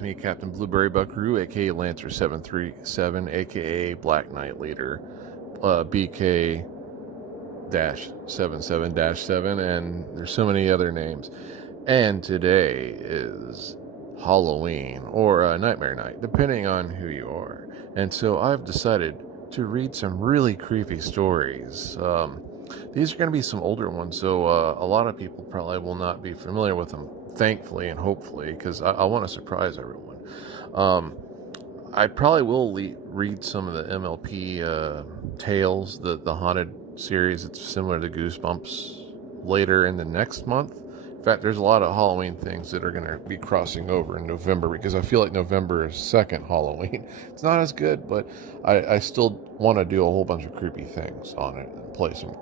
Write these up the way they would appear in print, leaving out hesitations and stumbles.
to me, Captain Blueberry Buckaroo, aka Lancer737, aka Black Knight Leader, BK 77 and there's so many other names. And today is Halloween or Nightmare Night, depending on who you are. And so I've decided to read some really creepy stories. These are going to be some older ones, so a lot of people probably will not be familiar with them, thankfully and hopefully, because I want to surprise everyone. I probably will read some of the MLP tales, the haunted series. It's similar to Goosebumps later in the next month. In fact, there's a lot of Halloween things that are going to be crossing over in November because I feel like November is second Halloween. It's not as good, but I still want to do a whole bunch of creepy things on it and play some,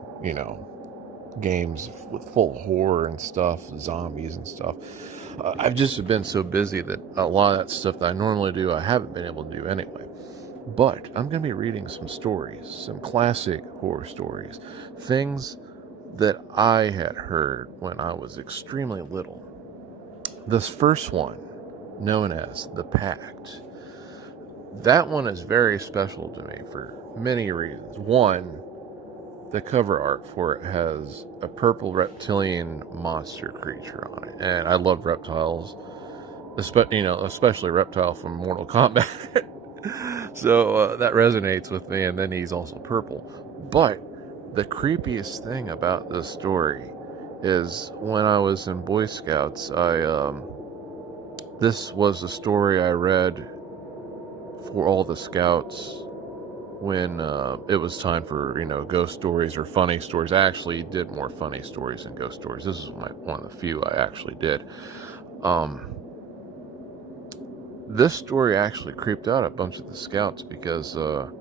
games with full horror and stuff, zombies and stuff. I've just been so busy that a lot of that stuff that I normally do, I haven't been able to do anyway. But I'm going to be reading some stories, some classic horror stories, things that I had heard when I was extremely little. This first one, known as the Pact, that one is very special to me for many reasons. One, the cover art for it has a purple reptilian monster creature on it, and I love reptiles, especially reptile from Mortal Kombat. So that resonates with me, and then he's also purple. But the creepiest thing about this story is when I was in Boy Scouts, this was a story I read for all the scouts when it was time for, ghost stories or funny stories. I actually did more funny stories than ghost stories. This is one of the few I actually did. This story actually creeped out a bunch of the scouts because a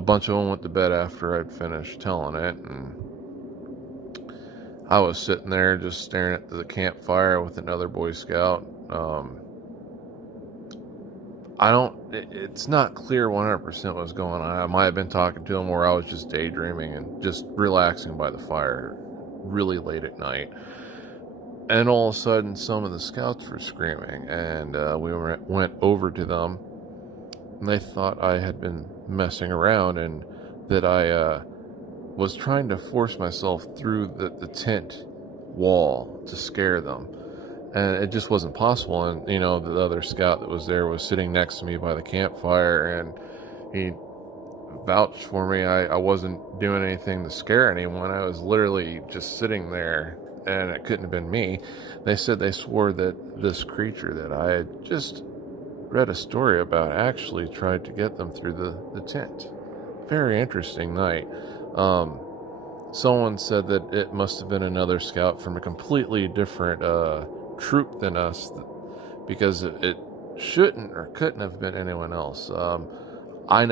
bunch of them went to bed after I'd finished telling it, and I was sitting there just staring at the campfire with another Boy Scout. It's not clear 100% what's going on. I might have been talking to him, or I was just daydreaming and just relaxing by the fire really late at night. And all of a sudden, some of the scouts were screaming, and we went over to them, and they thought I had been messing around and that I was trying to force myself through the tent wall to scare them. And it just wasn't possible. And, the other scout that was there was sitting next to me by the campfire, and he vouched for me. I wasn't doing anything to scare anyone. I was literally just sitting there, and it couldn't have been me. They said they swore that this creature that I had just read a story about actually tried to get them through the tent. Very interesting night. Someone said that it must have been another scout from a completely different troop than us, because it shouldn't or couldn't have been anyone else. No one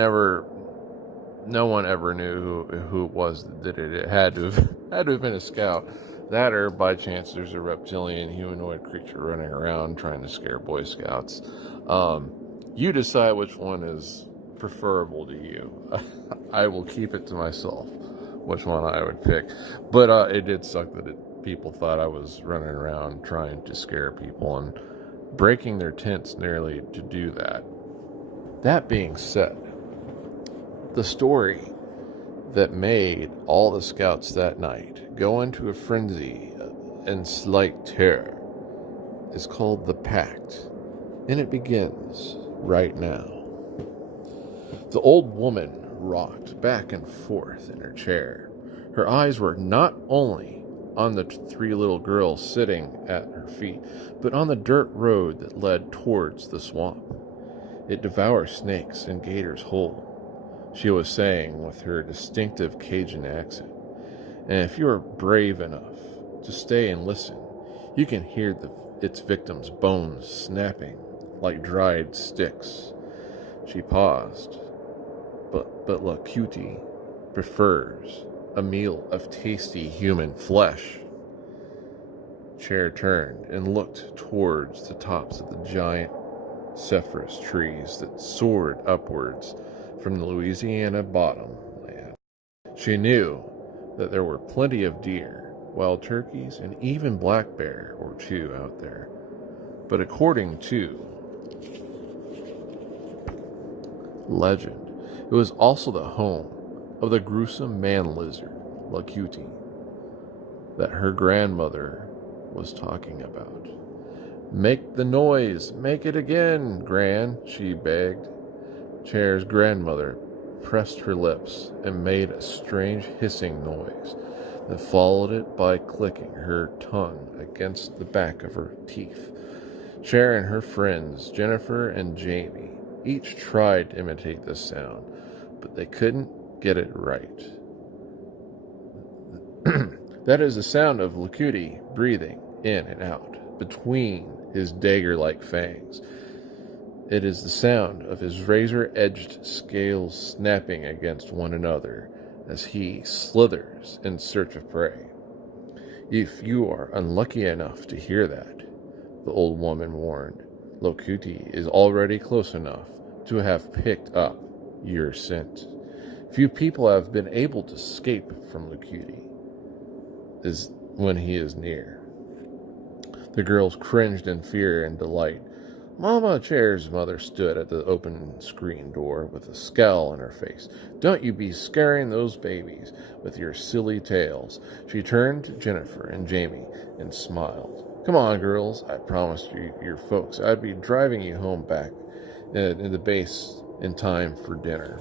ever knew who it was that did it. It had to have been a scout. That, or by chance there's a reptilian humanoid creature running around trying to scare Boy Scouts. You decide which one is preferable to you. I will keep it to myself which one I would pick. But it did suck that people thought I was running around trying to scare people and breaking their tents nearly to do that. That being said, the story that made all the scouts that night go into a frenzy and slight terror is called the Pact, and it begins right now. The old woman rocked back and forth in her chair. Her eyes were not only on the three little girls sitting at her feet, but on the dirt road that led towards the swamp. It devours snakes and gators whole, she was saying with her distinctive Cajun accent. And if you are brave enough to stay and listen, you can hear its victims' bones snapping like dried sticks. She paused. But La Cutie prefers a meal of tasty human flesh. Chair turned and looked towards the tops of the giant cypress trees that soared upwards from the Louisiana bottom land. She knew that there were plenty of deer, wild turkeys, and even black bear or two out there. But according to legend. It was also the home of the gruesome man lizard, Lacuti, that her grandmother was talking about. "Make the noise, make it again, Gran," she begged. Chair's grandmother pressed her lips and made a strange hissing noise that followed it by clicking her tongue against the back of her teeth. Chair and her friends, Jennifer and Jamie, each tried to imitate this sound, but they couldn't get it right. That is the sound of Lacuti breathing in and out between his dagger-like fangs. It is the sound of his razor-edged scales snapping against one another as he slithers in search of prey. "If you are unlucky enough to hear that," the old woman warned, "Lacuti is already close enough to have picked up your scent. Few people have been able to escape from Lacuti is when he is near." The girls cringed in fear and delight. "Mama," Chair's mother stood at the open screen door with a scowl on her face. "Don't you be scaring those babies with your silly tales." She turned to Jennifer and Jamie and smiled. "Come on, girls. I promised your folks I'd be driving you home back in the base in time for dinner."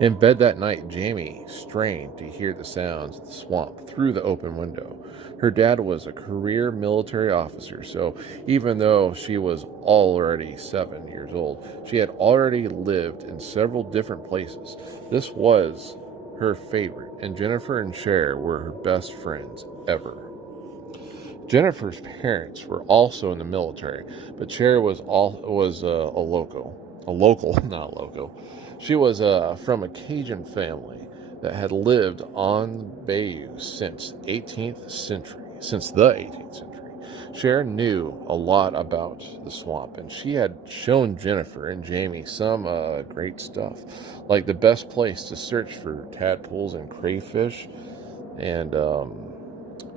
In bed that night, Jamie strained to hear the sounds of the swamp through the open window. Her dad was a career military officer, so even though she was already 7 years old, she had already lived in several different places. This was her favorite, and Jennifer and Cher were her best friends ever. Jennifer's parents were also in the military, but Cher was a local, not local. She was from a Cajun family that had lived on Bayou since the 18th century. Cher knew a lot about the swamp, and she had shown Jennifer and Jamie some great stuff, like the best place to search for tadpoles and crayfish, and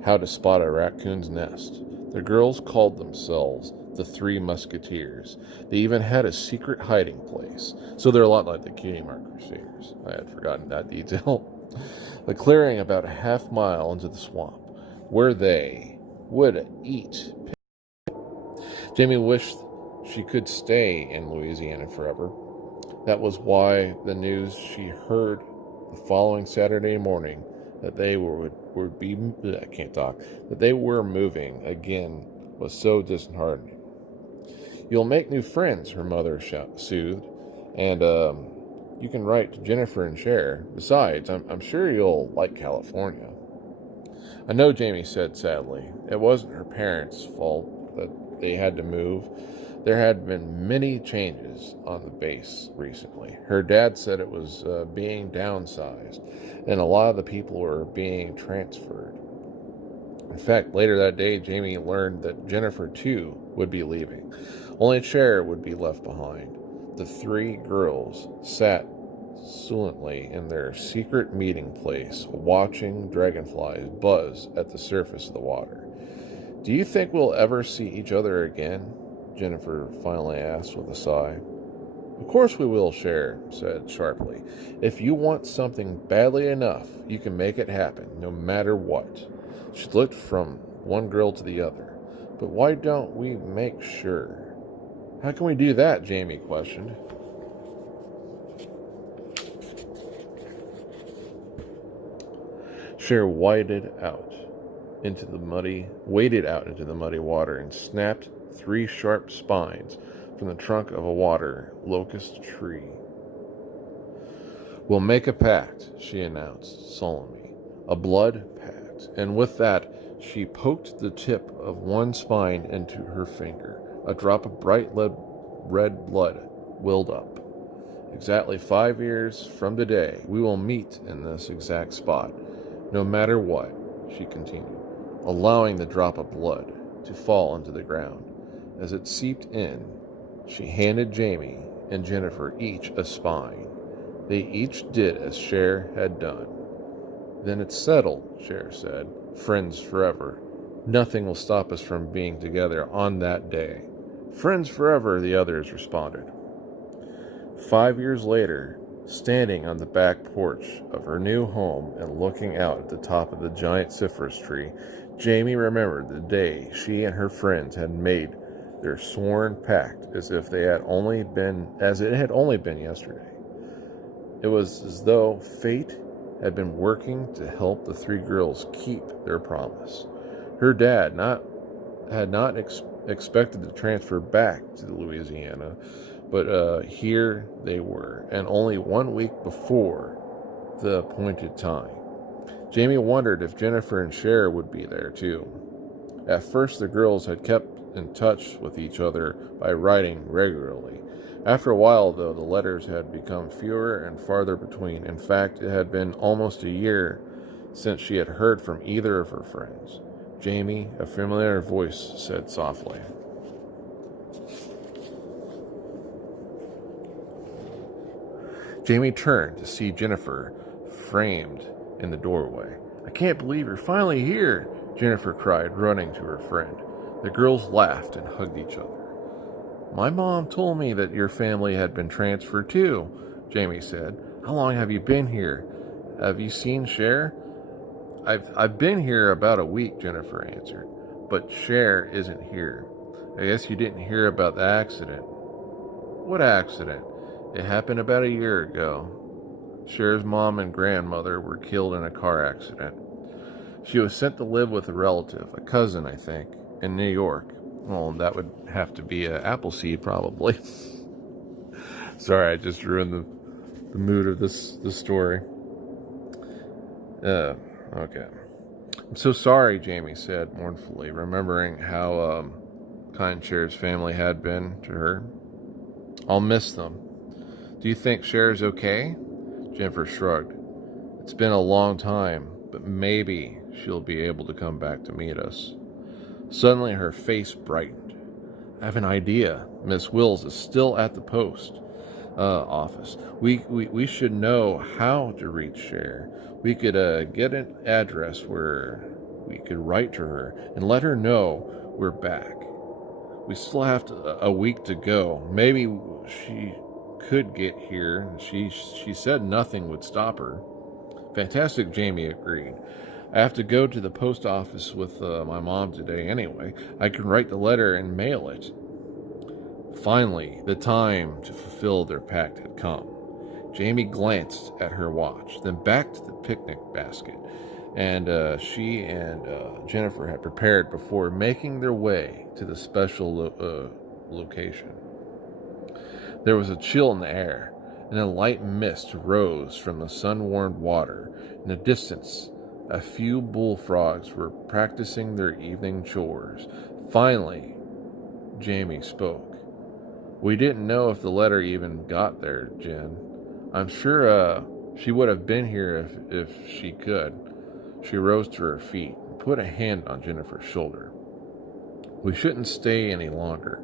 how to spot a raccoon's nest. The girls called themselves the Three Musketeers. They even had a secret hiding place. So they're a lot like the Cutie Mark Crusaders. I had forgotten that detail. The clearing about a half mile into the swamp, where they would eat. Jamie wished she could stay in Louisiana forever. That was why the news she heard the following Saturday morning that they that they were moving again was so disheartening. "You'll make new friends," her mother soothed, "and you can write to Jennifer and Cher. Besides, I'm sure you'll like California." "I know," Jamie said sadly. "It wasn't her parents' fault that they had to move. There had been many changes on the base recently. Her dad said it was being downsized, and a lot of the people were being transferred." In fact, later that day, Jamie learned that Jennifer, too, would be leaving. Only Cher would be left behind. The three girls sat silently in their secret meeting place, watching dragonflies buzz at the surface of the water. "Do you think we'll ever see each other again?" Jennifer finally asked with a sigh. "Of course we will," Cher said sharply. "If you want something badly enough, you can make it happen, no matter what." She looked from one girl to the other. "But why don't we make sure?" "How can we do that?" Jamie questioned. Cher waded out into the muddy water and snapped 3 sharp spines from the trunk of a water locust tree. "We'll make a pact," she announced solemnly. "A blood pact." And with that, she poked the tip of one spine into her finger. A drop of bright red blood welled up. "Exactly 5 years from today, we will meet in this exact spot, no matter what," she continued, allowing the drop of blood to fall into the ground. As it seeped in, she handed Jamie and Jennifer each a spine. They each did as Cher had done. "Then it's settled," Cher said. "Friends forever. Nothing will stop us from being together on that day." "Friends forever," the others responded. 5 years later, standing on the back porch of her new home and looking out at the top of the giant cypress tree, Jamie remembered the day she and her friends had made their sworn pact as if it had only been yesterday. It was as though fate had been working to help the three girls keep their promise. Her dad had not expected to transfer back to Louisiana, but here they were, and only 1 week before the appointed time. Jamie wondered if Jennifer and Cher would be there too. At first, the girls had kept in touch with each other by writing regularly. After a while, though, the letters had become fewer and farther between. In fact, it had been almost a year since she had heard from either of her friends. Jamie, a familiar voice said softly. Jamie turned to see Jennifer framed in the doorway. "I can't believe you're finally here," Jennifer cried, running to her friend. The girls laughed and hugged each other. "My mom told me that your family had been transferred too," Jamie said. "How long have you been here? Have you seen Cher?" I've been here about a week," Jennifer answered. "But Cher isn't here. I guess you didn't hear about the accident." "What accident?" "It happened about a year ago. Cher's mom and grandmother were killed in a car accident. She was sent to live with a relative, a cousin, I think, in New York." Well, that would have to be Appleseed, probably. Sorry, I just ruined the mood of this story. Okay. "I'm so sorry," Jamie said mournfully, remembering how kind Cher's family had been to her. "I'll miss them." "Do you think Cher's okay?" Jennifer shrugged. "It's been a long time, but maybe she'll be able to come back to meet us." Suddenly her face brightened. "I have an idea. Miss Wills is still at the post office. We should know how to reach Cher. We could get an address where we could write to her and let her know we're back. We still have a week to go. Maybe she could get here. She said nothing would stop her." "Fantastic," Jamie agreed. "I have to go to the post office with my mom today anyway. I can write the letter and mail it." Finally, the time to fulfill their pact had come. Jamie glanced at her watch, then back to the picnic basket, and she and Jennifer had prepared before making their way to the special location. There was a chill in the air, and a light mist rose from the sun-warmed water. In the distance, a few bullfrogs were practicing their evening chores. Finally, Jamie spoke. "We didn't know if the letter even got there, Jen. I'm sure she would have been here if she could." She rose to her feet and put a hand on Jennifer's shoulder. "We shouldn't stay any longer.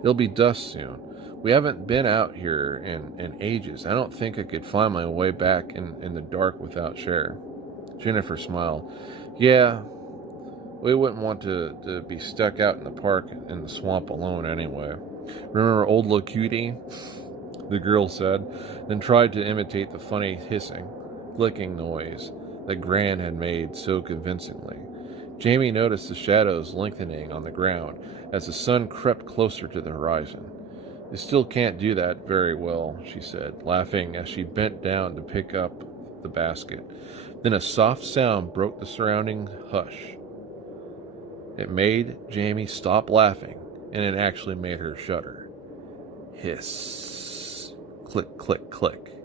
It'll be dusk soon. We haven't been out here in ages. I don't think I could find my way back in the dark without Cher." Jennifer smiled. "Yeah, we wouldn't want to be stuck out in the park in the swamp alone anyway. Remember old Locutie?" the girl said, then tried to imitate the funny hissing, clicking noise that Gran had made so convincingly. Jamie noticed the shadows lengthening on the ground as the sun crept closer to the horizon. "You still can't do that very well," she said, laughing as she bent down to pick up the basket. Then a soft sound broke the surrounding hush. It made Jamie stop laughing, and it actually made her shudder. Hiss. Click, click, click.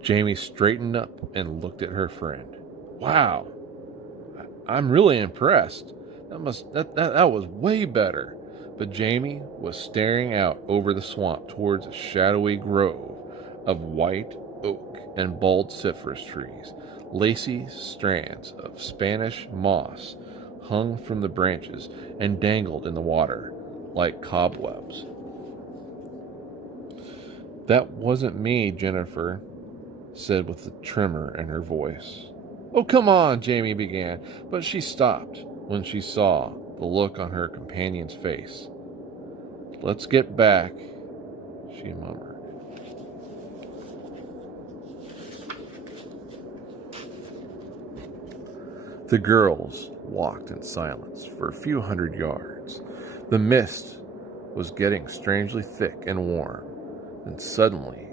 Jamie straightened up and looked at her friend. "Wow, I'm really impressed. That was way better." But Jamie was staring out over the swamp towards a shadowy grove of white oak and bald cypress trees. Lacy strands of Spanish moss hung from the branches and dangled in the water like cobwebs. "That wasn't me," Jennifer said with a tremor in her voice. "Oh, come on," Jamie began, but she stopped when she saw the look on her companion's face. "Let's get back," she murmured. The girls walked in silence for a few hundred yards. The mist was getting strangely thick and warm, and suddenly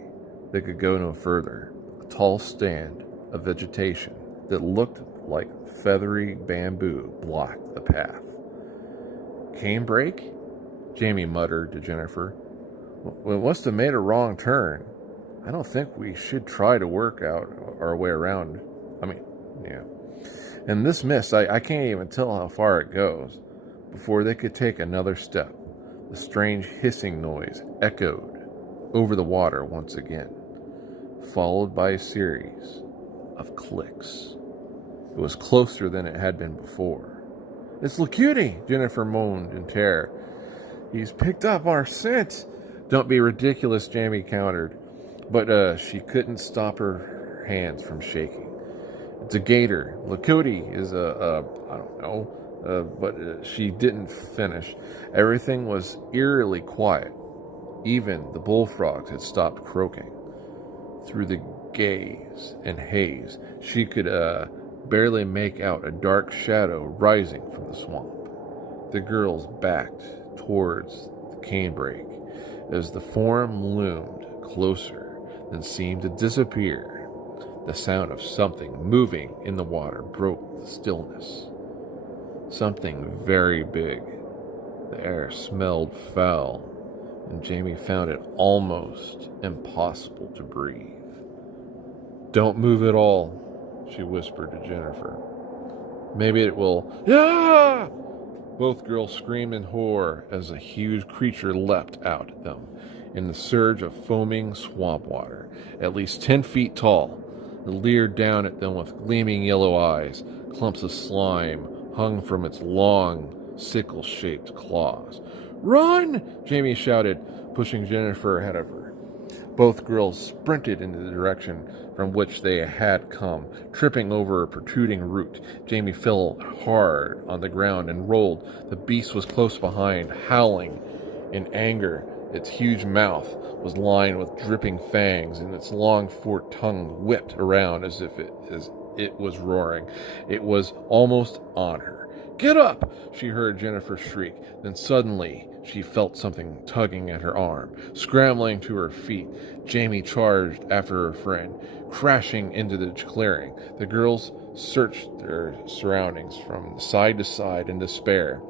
they could go no further. A tall stand of vegetation that looked like feathery bamboo blocked the path. Canebrake? Jamie muttered to Jennifer. We must have made a wrong turn. I don't think we should try to work out our way around. Yeah. In this mist, I can't even tell how far it goes. Before they could take another step, the strange hissing noise echoed over the water once again, followed by a series of clicks. It was closer than it had been before. It's Lacuti, Jennifer moaned in terror. He's picked up our scent. Don't be ridiculous, Jamie countered, but she couldn't stop her hands from shaking. It's a gator. Lacuti is I don't know, but she didn't finish. Everything was eerily quiet. Even the bullfrogs had stopped croaking. Through the gaze and haze, she could barely make out a dark shadow rising from the swamp. The girls backed towards the canebrake as the form loomed closer and seemed to disappear. The sound of something moving in the water broke the stillness. Something very big. The air smelled foul, and Jamie found it almost impossible to breathe. Don't move at all, she whispered to Jennifer. Maybe it will. Yeah! Both girls screamed in horror as a huge creature leapt out at them in the surge of foaming swamp water, at least 10 feet tall. It leered down at them with gleaming yellow eyes. Clumps of slime hung from its long, sickle-shaped claws. Run! Jamie shouted, pushing Jennifer ahead of her. Both girls sprinted into the direction from which they had come, tripping over a protruding root. Jamie fell hard on the ground and rolled. The beast was close behind, howling in anger. Its huge mouth was lined with dripping fangs, and its long forked tongue whipped around as it was roaring. It was almost on her. Get up! She heard Jennifer shriek. Then suddenly she felt something tugging at her arm. Scrambling to her feet, Jamie charged after her friend, crashing into the clearing. The girls searched their surroundings from side to side in despair.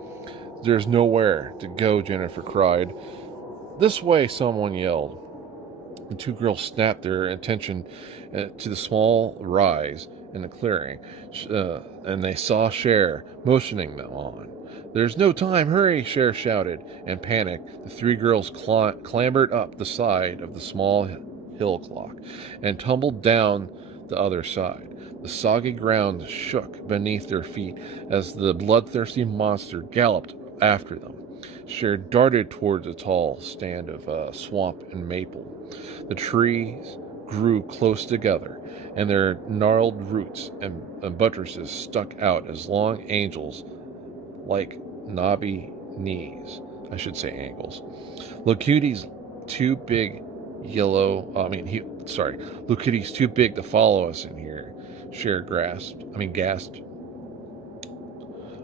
There's nowhere to go, Jennifer cried. This way, someone yelled. The two girls snapped their attention to the small rise in the clearing, and they saw Cher motioning them on. There's no time, hurry, Cher shouted. In panic, the three girls clambered up the side of the small hill clock and tumbled down the other side. The soggy ground shook beneath their feet as the bloodthirsty monster galloped after them. Cher darted towards a tall stand of swamp and maple. The trees grew close together, and their gnarled roots and buttresses stuck out as long angles like knobby knees. I should say angles. Lacuti's too big Lacuti's too big to follow us in here, Cher gasped.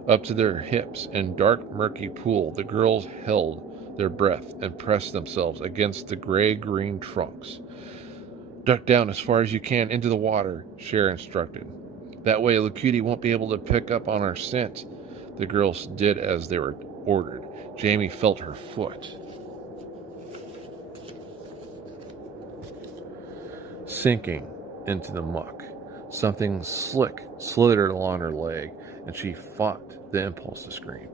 Up to their hips in dark, murky pool, the girls held their breath and pressed themselves against the gray-green trunks. Duck down as far as you can into the water, Cher instructed. That way Lacuti won't be able to pick up on our scent. The girls did as they were ordered. Jamie felt her foot sinking into the muck. Something slick slithered along her leg, and she fought the impulse to scream.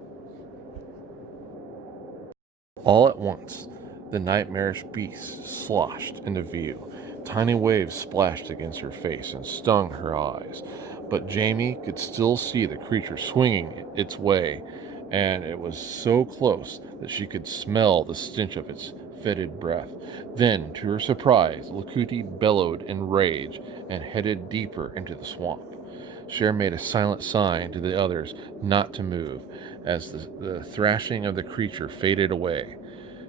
All at once, the nightmarish beast sloshed into view. Tiny waves splashed against her face and stung her eyes, but Jamie could still see the creature swinging its way, and it was so close that she could smell the stench of its fetid breath. Then, to her surprise, Lacuti bellowed in rage and headed deeper into the swamp. Cher made a silent sign to the others not to move as the thrashing of the creature faded away.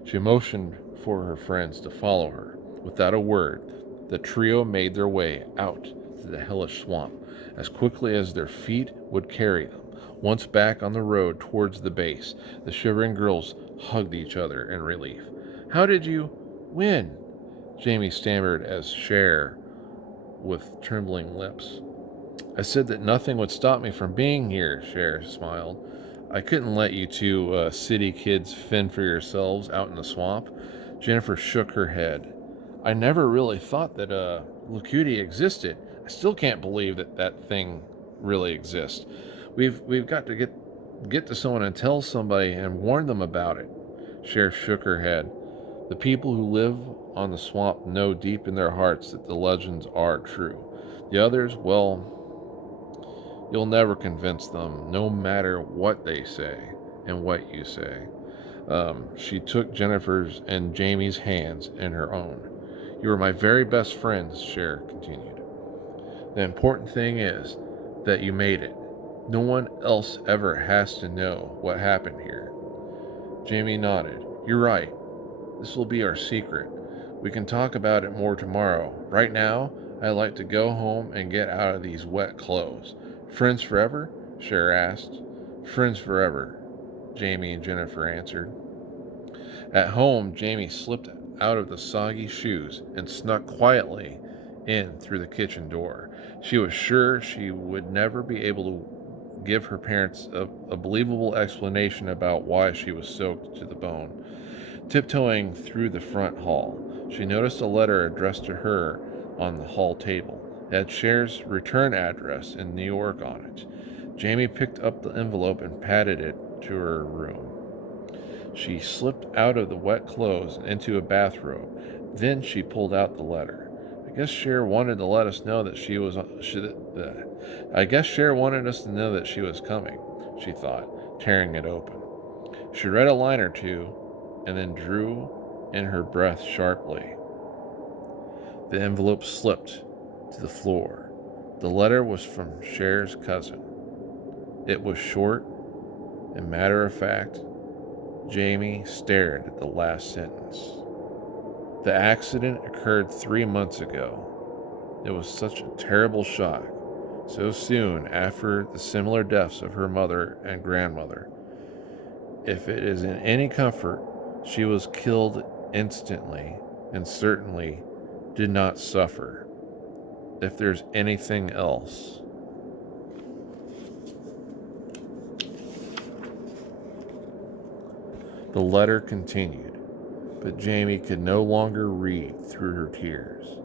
She motioned for her friends to follow her. Without a word, the trio made their way out to the hellish swamp as quickly as their feet would carry them. Once back on the road towards the base, the shivering girls hugged each other in relief. How did you win? Jamie stammered as Cher with trembling lips. I said that nothing would stop me from being here, Cher smiled. I couldn't let you two city kids fend for yourselves out in the swamp. Jennifer shook her head. I never really thought that Lacuti existed. I still can't believe that that thing really exists. We've got to get to someone and tell somebody and warn them about it. Cher shook her head. The people who live on the swamp know deep in their hearts that the legends are true. The others, well, you'll never convince them, no matter what they say and what you say. She took Jennifer's and Jamie's hands in her own. You are my very best friends, Cher continued. The important thing is that you made it. No one else ever has to know what happened here. Jamie nodded. You're right. This will be our secret. We can talk about it more tomorrow. Right now, I'd like to go home and get out of these wet clothes. Friends forever? Cher asked. Friends forever, Jamie and Jennifer answered. At home, Jamie slipped out of the soggy shoes and snuck quietly in through the kitchen door. She was sure she would never be able to give her parents a believable explanation about why she was soaked to the bone. Tiptoeing through the front hall, she noticed a letter addressed to her on the hall table. It had Cher's return address in New York on it. Jamie picked up the envelope and patted it to her room. She slipped out of the wet clothes and into a bathrobe. Then she pulled out the letter. I guess Cher wanted to let us know that she was. I guess Cher wanted us to know that she was coming, she thought, tearing it open. She read a line or two and then drew in her breath sharply. The envelope slipped to the floor. The letter was from Cher's cousin. It was short and matter of fact. Jamie stared at the last sentence. The accident occurred 3 months ago. It was such a terrible shock, so soon after the similar deaths of her mother and grandmother. If it is in any comfort, she was killed instantly and certainly did not suffer. If there's anything else. The letter continued, but Jamie could no longer read through her tears.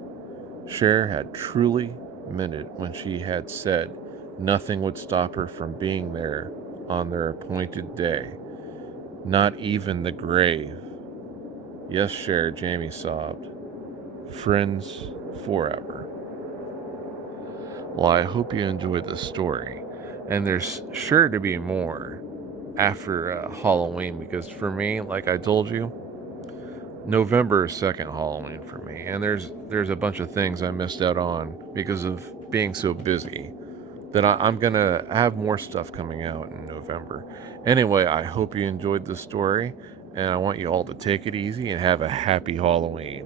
Cher had truly meant it when she had said nothing would stop her from being there on their appointed day, not even the grave. Yes, Cher, Jamie sobbed. Friends forever. Well, I hope you enjoyed this story, and there's sure to be more after Halloween, because for me, like I told you, November is second Halloween for me, and there's a bunch of things I missed out on because of being so busy that I'm gonna have more stuff coming out in November. Anyway, I hope you enjoyed this story, and I want you all to take it easy and have a happy Halloween.